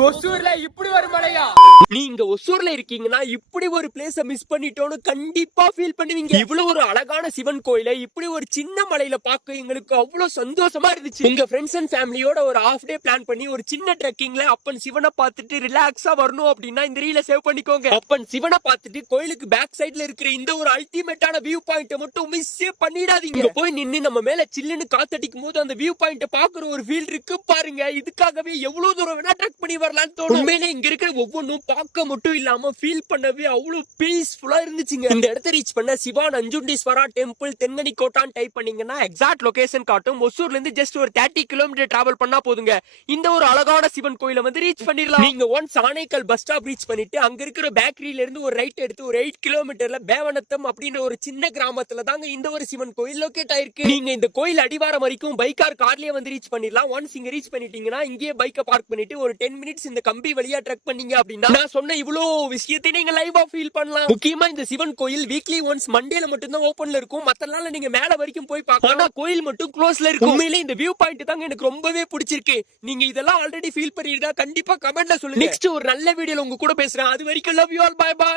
ஒசூர்ல இப்படி ஒரு மலையா? நீங்க ஒசூர்ல இருக்கீங்கன்னா இப்படி ஒரு பிளேஸ மிஸ் பண்ணிட்டோன்னு கண்டிப்பா ஃபீல் பண்ணுவீங்க. இவ்வளவு ஒரு அழகான சிவன் கோயிலை இப்படி ஒரு சின்ன மலையில பார்க்க எங்களுக்கு அவ்வளவு சந்தோஷமா இருந்துச்சு. உங்க ஃப்ரெண்ட்ஸ் அண்ட் ஃபேமிலியோட ஒரு ஹாஃப் டே பிளான் பண்ணி ஒரு சின்ன ட்ரெக்கிங்ல அப்பன் சிவனை பார்த்துட்டு ரிலாக்ஸா வரணும் அப்படின்னா இந்த ரீல சேவ் பண்ணிக்கோங்க. அப்பன் சிவனை பார்த்துட்டு கோயிலுக்கு பேக் சைடுல இருக்கிற இந்த ஒரு அல்டிமேட்டான வியூ பாயிண்ட மட்டும் மிஸ் பண்ணிடாதீங்க. இங்க போய் நின்னு நம்ம மேல சில்லுன்னு காத்தடிக்கும் போது அந்த வியூ பாயிண்ட பாக்குற ஒரு ஃபீல் இருக்கு பாருங்க. இதுக்காகவே எவ்வளவு தூரம் வேணா ட்ரெக் பண்ணி வரலாம்னு தோணும். உண்மையிலே இங்க இருக்கிற ஒவ்வொன்றும் பார்க்க மட்டும் இல்லாம ஃபீல் பண்ணவே அவ்வளவு பீஸ்ஃபுல்லா இருந்துச்சுங்க. இந்த இடத்தை ரீச் பண்ண சிவா நஞ்சுண்டீஸ்வரா டெம்பிள் தென்கனி கோட்டான் டைப் பண்ணீங்கன்னா எக்ஸாக்ட் லொகேஷன் காட்டும். ஒசூர்ல இருந்து ஜஸ்ட் ஒரு 30 கிலோமீட்டர் டிராவல் பண்ணா போதுங்க. இந்த ஒரு அழகான சிவன் கோயிலை வந்து ரீச் பண்ணிடலாம். நீங்க once Anekal bus stop reach பண்ணிட்டு அங்க இருக்கிற பேக்கரியில இருந்து ஒரு ரைட் எடுத்து ஒரு 8 கிலோமீட்டர்ல பேவனத்தம் அப்படின்ற ஒரு சின்ன கிராமத்துல தாங்க இந்த ஒரு சிவன் கோயில் லொகேட் ஆயிருக்கு. நீங்க இந்த கோயில் அடிவாரம் வரைக்கும் பைக்கார் கார்லயே வந்து ரீச் பண்ணிடலாம். ஒன்ஸ் இங்க ரீச் பண்ணிட்டீங்கன்னா இங்கேயே பைக்கை பார்க் பண்ணிட்டு ஒரு 10 மினிட்ஸ் இந்த கம்பி வழியா ட்ரெக் பண்ணீங்க அப்படின்னா நான் சொன்ன இவ்வளோ விஷயத்தை நீங்க லைவா ஃபீல் பண்ணலாம். முக்கியமா இந்த சிவன் கோயில் வீக்லி ஒன்ஸ் மண்டேல மட்டும் தான் ஓபன்ல இருக்கும். மத்த நாள்ல நீங்க மேல வரைக்கும் போய் பார்க்கலாம். ஆனா கோயில் மட்டும் க்ளோஸ்ல இருக்கும். உண்மையிலே இந்த வியூ பாயிண்ட் தாங்க எனக்கு ரொம்பவே பிடிச்சிருக்கு. நீங்க இதெல்லாம் ஆல்ரெடி ஃபீல் பண்ணிருந்தா கண்டிப்பா கமெண்ட்ல சொல்லுங்க. நெக்ஸ்ட் ஒரு நல்ல வீடியோல உங்க கூட பேசுறேன். அது வரைக்கும் love you all. Bye by.